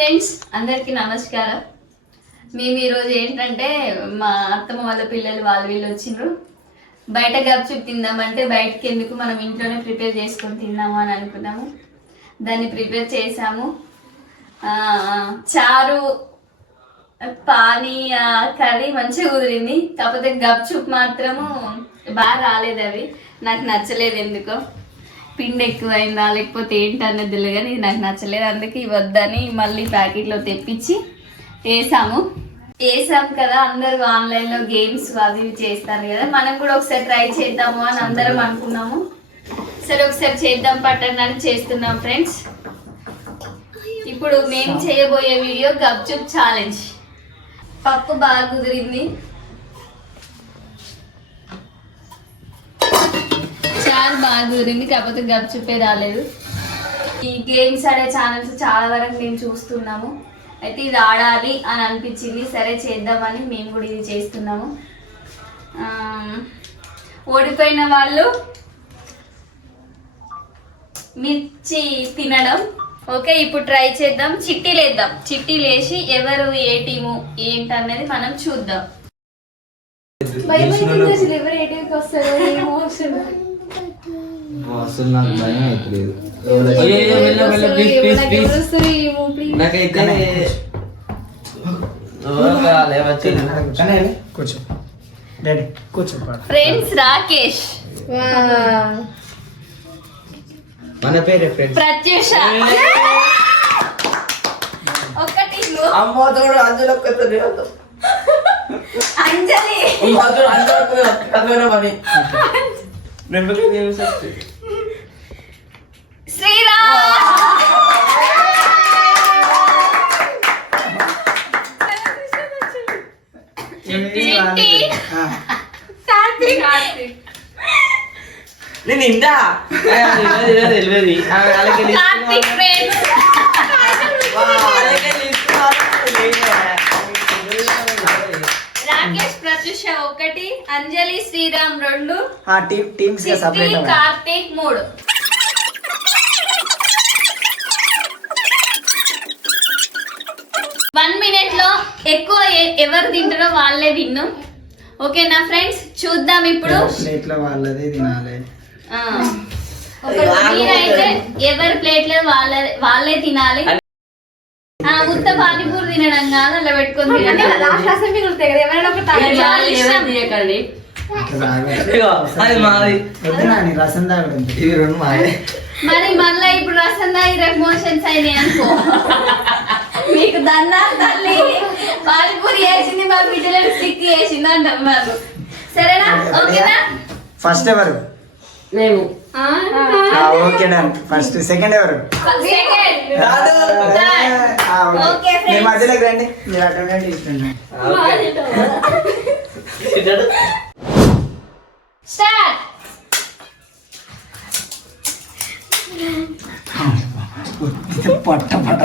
Friends, అందరికీ నమస్కారం. మేము ఈరోజు ఏంటంటే మా అత్తమ్మ వాళ్ళ పిల్లలు వీళ్ళు వచ్చిండ్రు. బయట గప్చుప్ తిందామంటే బయటకి ఎందుకు, మనం ఇంట్లోనే ప్రిపేర్ చేసుకొని తిందాము అని అనుకున్నాము. దాన్ని ప్రిపేర్ చేసాము. చారు పానీ కర్రీ మంచిగా కుదిరింది. కాకపోతే గప్చుప్ మాత్రము బాగా రాలేదు. అవి నాకు నచ్చలేదు. ఎందుకో పిండి ఎక్కువైందా లేకపోతే ఏంటన్నది తెలియదు, కానీ ఇది నాకు నచ్చలేదు. అందుకే ఇవద్దని మళ్ళీ ప్యాకెట్లో తెప్పించి వేసాం కదా. అందరూ ఆన్లైన్లో గేమ్స్ అవి చేస్తారు కదా, మనం కూడా ఒకసారి ట్రై చేద్దాము అని అందరం అనుకున్నాము. సరే ఒకసారి చేద్దాం పట్టండి అని చేస్తున్నాం ఫ్రెండ్స్. ఇప్పుడు మేము చేయబోయే వీడియో గప్చుప్ ఛాలెంజ్. పప్పు బాగా కుదిరింది, చారు బాగా కుదిరింది, కాకపోతే గప్చుప్పే రాలేదు. ఈ గేమ్స్ ఆడే ఛానల్స్ చాలా వరకు మేము చూస్తున్నాము. అయితే ఇది ఆడాలి అని అనిపించింది, సరే చేద్దామని మేము కూడా ఇది చేస్తున్నాము. ఓడిపోయిన వాళ్ళు మిర్చి తినడం. ఓకే, ఇప్పుడు ట్రై చేద్దాం. చిట్టీలు వేద్దాం. చిట్టీలు వేసి ఎవరు ఏ టీము ఏంటన్నది మనం చూద్దాం. ఎవరు ఏ టీంకి వస్తారో ఏమో అసలు నాకు భయం అయిపోలేదు. ఫ్రెండ్స్ రాకేష్, మన పేరే ఫ్రెండ్స్ ప్రత్యూష, ఒకటి అంజలి, శ్రీరామ్, నేను ఇందా తెలియదు. రాకేష్, ప్రత్యూష ఒకటి, అంజలి, శ్రీరామ్ 2, కార్తీక్ 3. వన్ మినిట్ లో ఎక్కువ ఎవరు తింటారో వాళ్ళే విన్ను. ఓకేనా ఫ్రెండ్స్, చూద్దాం ఇప్పుడు. వాళ్ళదే తినాలి. మీరైతే ఎవరి ప్లేట్ లో వాళ్ళే తినాలి. ఉత్త పానీపూరి తినడం కాదు, అలా పెట్టుకొని తినండి. రసం తాగడం ఇవి రెండు మాయే. మరి మళ్ళీ ఇప్పుడు రసం తాగి మోషన్స్ అయినాయి అనుకో. మీకు దన్నాలు తల్లి, పానీపూరి వేసింది మా బిడ్డలో స్టిక్ వేసింది అంటాం మాకు. సరేనా? ఓకేనా? ఫస్ట్ ఎవరు? మేము. Okay done. ఫస్ట్ సెకండ్ ఎవరు? మీరు మధ్యలోకి రండి. మీరు అక్కడ ఇష్టండి. స్టార్ట్. పట్ట పట్ట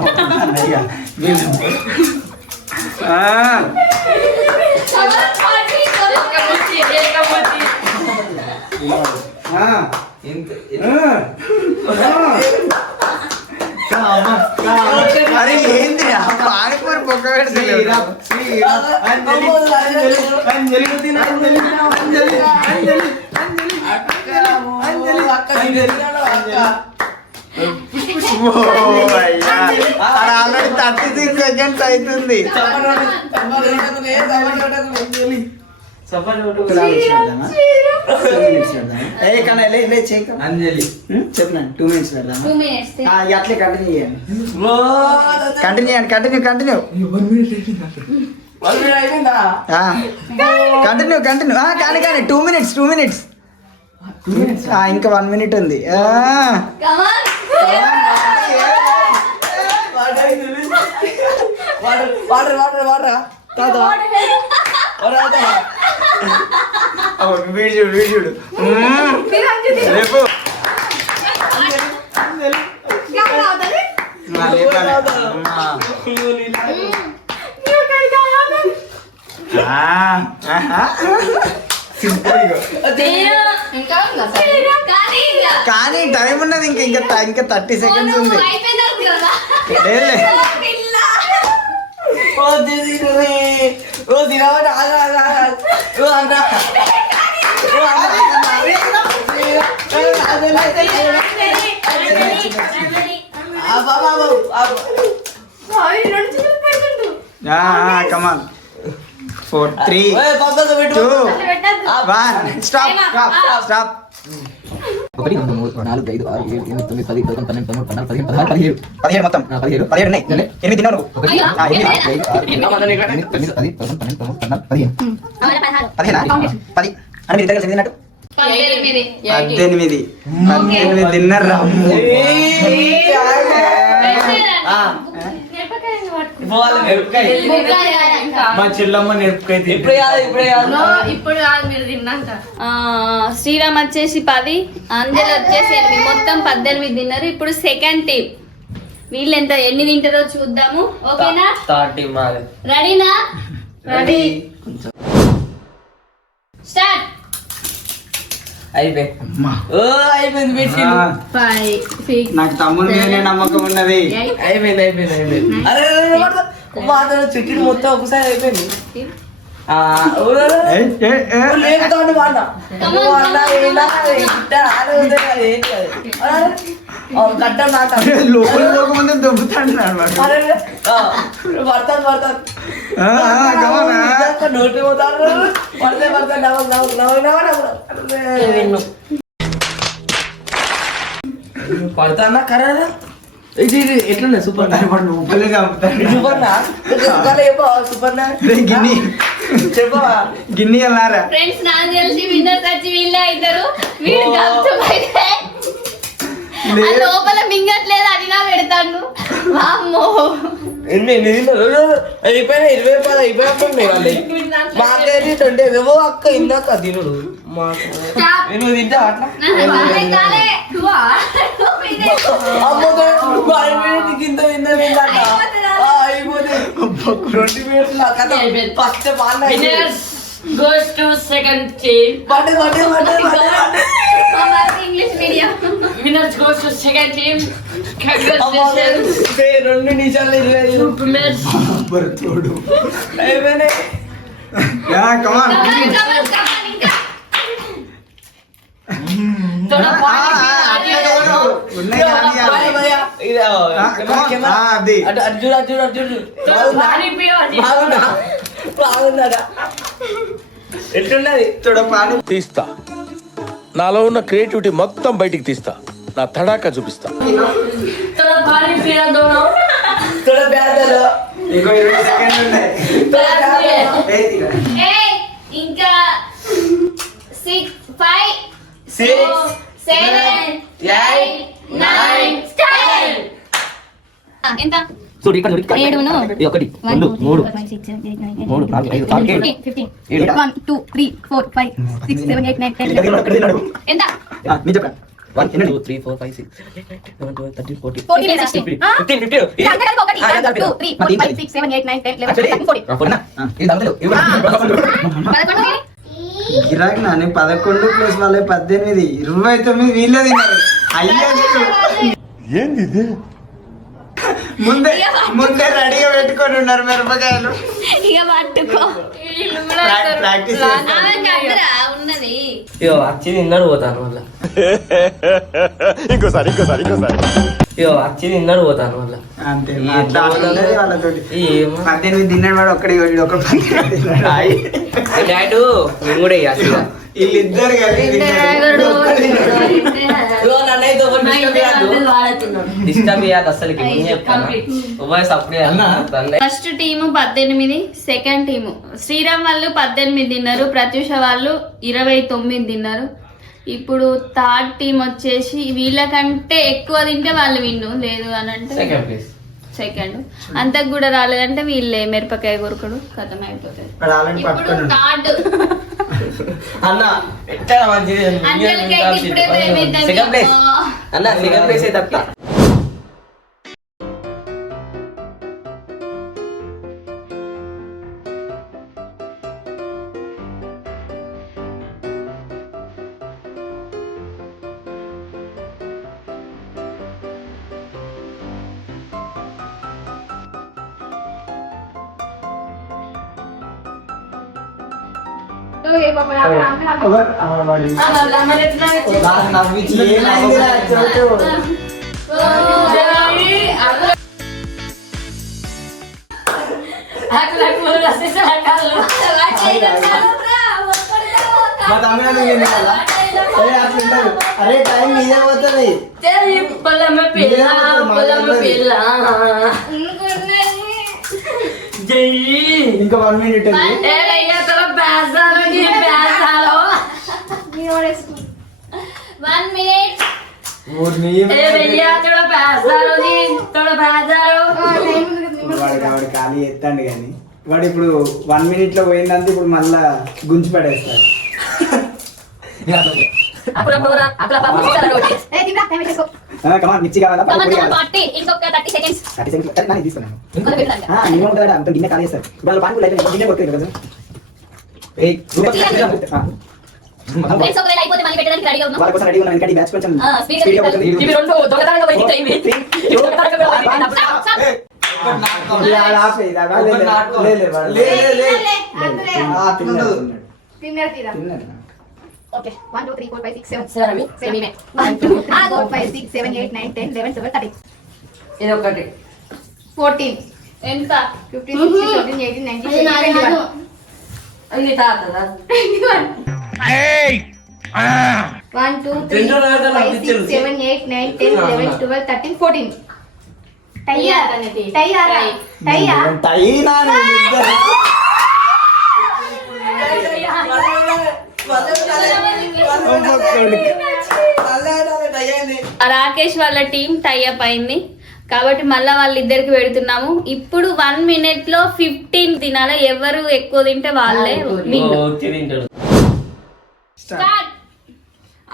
అరే ఏంది పానీపూరి పొక్క ఆల్రెడీ 36 సెకండ్స్ అవుతుంది. చెప్పిన 2 మినిట్స్ పెడదామా? అట్లే కంటిన్యూ చేయండి. కంటిన్యూ కంటిన్యూ కానీ 2 మినిట్స్ ఇంకా 1 మినిట్ ఉంది. వీడు చూడు రేపు కానీ టైం ఉన్నది ఇంకా 30 సెకండ్స్ ఉంది. కమాన్ 4 3 2 1 స్టాప్ స్టాప్ స్టాప్ 1 2 3 4 5 6 7 8 9 10 11 12 13 14 15 16 17 మొత్తం 17 ఉన్నాయి 8 తిన్నావు నువ్వు 10 అని మీరు దగ్గర తిన్నట్టు 18 తిన్నారా మా చెల్లమ్మ నేర్పుకై ఇప్పుడు కాదు మీరు తిన్నాక. శ్రీరామ్ వచ్చేసి 10, అంజలి వచ్చేసి 8, మొత్తం 18 తిన్నారు. ఇప్పుడు సెకండ్ టీం వీళ్ళు ఎన్ని తింటారో చూద్దాము. ఓకేనా? రెడీనా? Ready start. అయిపోయింది. నాకు తమ్ముడు మీదనే నమ్మకం ఉన్నది. అరే చెట్టు మొత్తం ఒకసారి అయిపోయింది. లోపల ముందు దొబ్బుతాడు నోటి పోతాడు పడతా కరాదా ఇది ఎట్లున్నా సూపర్ లోపలే చంపుతాడు. సూపర్ గిన్ని చెప్పవా గిన్ని అన్నారా ఫ్రెండ్స్ నాకు తెలిసి విన్నర్స్ వచ్చి వీళ్ళే అవుతారు. వీడు గప్చుపైతే ఆ లోపల మింగట్లేదు అడిగా పెడతాను. అమ్మో అయిపోయినా 20 అయిపోయినప్పుడు మాకేది 20 ఏవో అక్క ఇందాక తినుడు నువ్వు తింటా అట్లా కింద అయిపోతే 20 minutes first goes to second team. English medium Winners goes to second team. Congratulations. 2 నిమిషాలు 20 Winners. అయిపోయినాయి. కమాన్ Thoda pani ఎట్లున్నది తీస్తా నాలో ఉన్న క్రియేటివిటీ మొత్తం బయటికి తీస్తా నా తడాకా చూపిస్తా thoda pani piya dono. ఇంకో 20 సెకండ్లు ఉన్నాయి. ఇంకా 6 5 6 7 8 9 10 ఎంత చూడు ఇక్కడ చూడు 7 ను 1 2 3 3 4 5 6 7 1 2 3 4 5 6 7 8 9 10 ఎంత నీ చెప్పరా 1 2 3 4 5 6 7 8 9 10 11 12 14 16 15 1 2 3 4 5 6 7 8 9 10 11 13 14 ఇది దాంట్లో 11 గిరాక్ నాని 11 ప్లస్ వాళ్ళే 18 29 వీళ్ళే తిన్నారు. అయ్యో ఏంది ముందే రెడీగా పెట్టుకొని ఉన్నారు మిరపకాయలు. ఇక పట్టుకో ప్రాక్టీస్ ఉన్నది. వచ్చి తిన్నాడు పోతాను వల్ల ఇంకోసారి వచ్చి తిన్నాడు పోతాను వల్ల అంతే వాళ్ళతోటి ఏమో 18 తిన్నాడు వాడు ఒక్కడి ఒక డాడు మేము కూడా ఇక వీళ్ళిద్దరు కలిసి డిస్టర్బ్ చేయాలి అసలు first team 18, second team Sriram వాళ్ళు 18 తిన్నారు, ప్రత్యూష వాళ్ళు 29 తిన్నారు. ఇప్పుడు థర్డ్ టీం వచ్చేసి వీళ్ళకంటే ఎక్కువ తింటే వాళ్ళు విన్ను, లేదు అని అంటే సెకండ్ అంతకు కూడా రాలేదంటే వీళ్ళే మిరపకాయ కొరకడు కథం అయిపోతుంది. ఇప్పుడు థర్డ్ అన్న ఎట్లా మంచిది సెకండ్ ప్లేస్ అన్న సెకండ్ ప్లేస్ అయితే తప్ప నాకు నవ్వించి ఏమైందిరా చోటు? మా తమిళనాడు ఏంది కదా? అరే అట్లా ఉండదు. అరే టైం మీదే పోతుంది. ఇంకా 1 minute ఉంది. One minute. ఊరిని వాడు ఖాళీ ఎత్తాడు కానీ వాడు ఇప్పుడు 1 minute లో పోయిందంటే ఇప్పుడు మళ్ళా గుంజి పడేస్తాడు. మిర్చి కావాలా ఇంకొక 30 seconds. 30 seconds నేను తీసుకున్నాను. మినిమం ఉంటుంది అంత గిన్నె ఖాళీ చేస్తారు. ఇప్పుడు పానీ అయితే గిన్నె కొడుతుంది కదా. Friends, ఒకవేళ అయిపోతే మళ్ళీ పెట్టడానికి రెడీగా ఉన్నాం. వాళ్ళ కోసం రెడీ ఉన్నాను. ఇంకా ఈ బ్యాచ్ కొంచెం speed speed గా పోతుంది. ఇవి రెండు దొంగతనంగా పోయి టైం ఇది. ఇలా ఆపే, ఇలా ఆపే. లే, లే, వాడు. తిన్నాడు. Okay, 1, 2, 3, 4, 5, 6, 7, 7, 1, 2, 3, 4, 5, 6, 7, 8, 9, 10, 11, 12, 13, ఇది ఒకటి 14, ఎంత 15, 16, 17, 18, 19, 20, 21. అది తాతదా 21. 1, 2, 3, 4, 5, 6, 7, 8, 9, 10, 11, 12, 13, 14. టైయా టైనా ఇద్దరు. రాకేష్ వాళ్ళ టీం టైఅప్ అయింది కాబట్టి మళ్ళీ వాళ్ళిద్దరికి పెడుతున్నాము. ఇప్పుడు 1 minute లో 15 తినాలి. ఎవరు ఎక్కువ తింటే వాళ్ళే విన్. స్టార్ట్.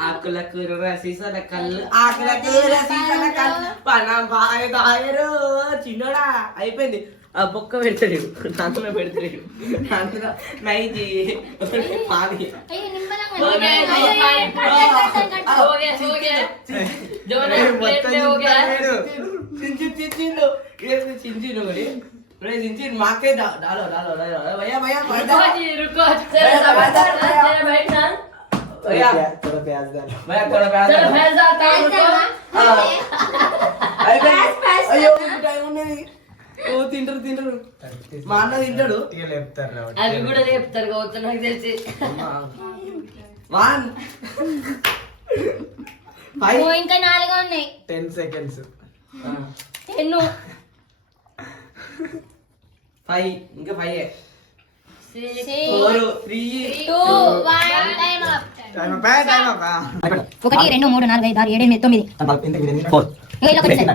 ఆకుల కూర సీసాల కళ్ళు ఆకుల కూర సీసాల కళ్ళు పనం బాగా తాగరు చిన్నోడా అయిపోయింది. ఆ బొక్క పెడతాడు అందులో పెడతాడు అందులో నైజీ పాని చించిండు చించిండు మాకే డాలో డాలో భయ్యా భయ్యా भैया थोड़ा प्याज डाल. भैया थोड़ा प्याज चलो भैंस डालता हूं అయ్యో టైం ఉన్నది. ఓ తింటారు మా అన్న తింటాడు. ఇక లేపుతారు రా. అవి కూడా చెప్తారు కావచ్చు నాకు తెలిసి. 1 5 ఇంకా 4 ఉన్నాయి. 10 seconds. ఎన్నో 5 ఇంకా 5 6 4 3 2 1 టైం అప్. Time up. 1, 2, 3, 4, 5, 6, 7, 8, 9. 4 ఇలా ఒకటి ఉంది.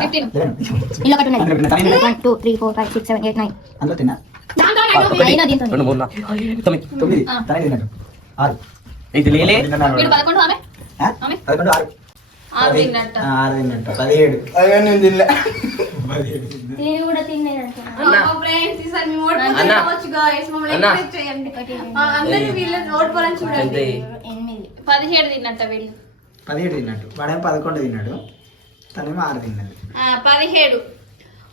6 ఇలా ఒకటి ఉన్నది. 1, 2, 3, 4, 5, 6, 7, 8, 9. అందులో తిన్నా అయినా దీంతో 2 3 9 తనే తిన్నాడు 6 ఇది లేలే వీడు 11 ఆమె 11 6 ఆమె తిన్నట్ట. 6 తిన్నట్టు 17. అయ్యో నేను తినలే. నేను కూడా తినేదంట. ఫ్రెండ్స్ ఈసారి మీ ఓట్ అన్న. పోవచ్చు గాయ్స్ మమ్మల్ని అన్న. ఎంకరేజ్ చేయండి. అందరూ వీళ్ళ ఓట్ పోలని చూడండి. 17 తిన్నట్ట వీళ్ళు. 17 తిన్నట్టు. వాడేమో 11 తిన్నాడు. తనేమో 6 తిన్నది. 17.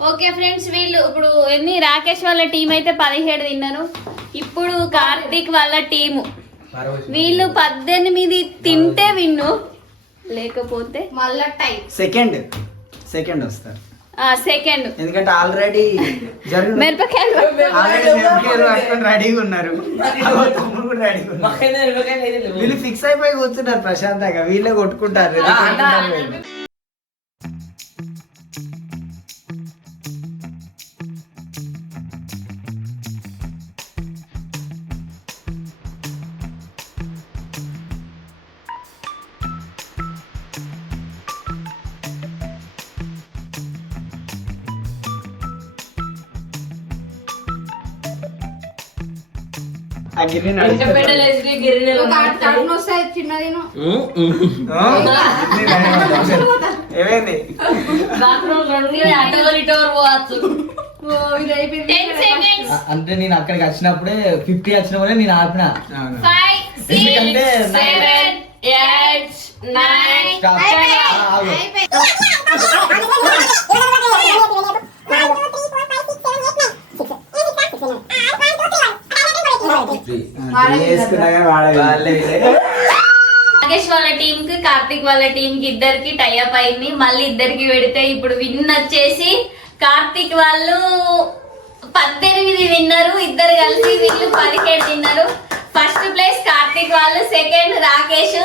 ఓకే ఫ్రెండ్స్, వీళ్ళు ఇప్పుడు ఎన్ని రాకేష్ వాళ్ళ టీం అయితే 17 తిన్నారు. ఇప్పుడు కార్తీక్ వాళ్ళ టీము వీళ్ళు 18 తింటే విన్ను, లేకపోతే మళ్ళా టై. సెకండ్ వస్తారు. సెకండ్. ఎందుకంటే ఆల్రెడీ మిరపకాయలు రెడీగా ఉన్నారు. తమ్ముడు కూడా రెడీగా ఉన్నారు. వీళ్ళు ఫిక్స్ అయిపోయి కూర్చున్నారు ప్రశాంతంగా. వీళ్ళే కొట్టుకుంటారు. ఆ గిన్నె నడుస్తుంది. పెట్టలేసి గిరినెలు కార్టూన్ వస్తాయి చిన్నదిను. ఏమైంది? బాత్రూమ్ రెండు అటోర్ ఇటోర్ పోవచ్చు. ఇది అయిపోయింది. 10 seconds. అంటే నేను అక్కడికి వచ్చినప్పుడే 50 వచ్చినప్పుడే నేను ఆపిన 5 6 ఎందుకంటే 7 8 9 Stop. ఆగు. వేసుకున్నా కానీ వాళ్ళే నాగేష్ వాళ్ళ టీం కి కార్తిక్ వాళ్ళ టీం కి ఇద్దరికి టైఅప్ అయింది. మళ్ళీ ఇద్దరికి పెడితే ఇప్పుడు విన్ వచ్చేసి కార్తిక్ వాళ్ళు 18 విన్నరు, ఇద్దరు కలిసి వీళ్ళు 17 తిన్నారు. ఫస్ట్ ప్లేస్ కార్తిక్ వాళ్ళు, సెకండ్ రాకేష్,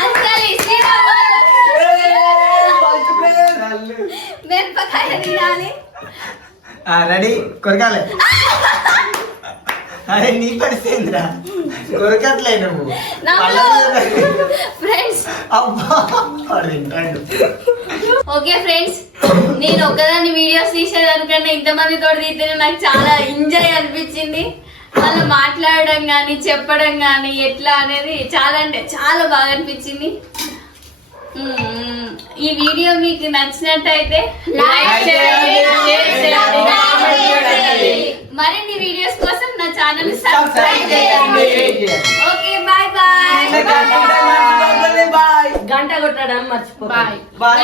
అంజలి, శ్రీరామ్ వాళ్ళు మిరపకాయ తినాలి. రెడీ కొరకాలి. అరే నీ పరిస్థితిరా కొరకట్లే నువ్వు ఫ్రెండ్స్. అబ్బా వాడు తింటాడు. ఓకే ఫ్రెండ్స్, నేను ఒక్కదాన్ని వీడియోస్ తీసేదానికన్నా ఇంతమంది తోటి తీస్తే నాకు చాలా ఎంజాయ్ అనిపించింది. వాళ్ళు మాట్లాడడం కానీ చెప్పడం కానీ ఎట్లా అనేది చాలా అంటే చాలా బాగా అనిపించింది. ఈ వీడియో మీకు నచ్చినట్టయితే లైక్ చేయండి, షేర్ చేయండి, కామెంట్ చేయండి. మరిన్ని వీడియోస్ కోసం నా ఛానల్ సబ్స్క్రైబ్ చేయండి. Okay bye bye. బాయ్. గంట కొట్టడం మర్చిపో. బాయ్. బాయ్.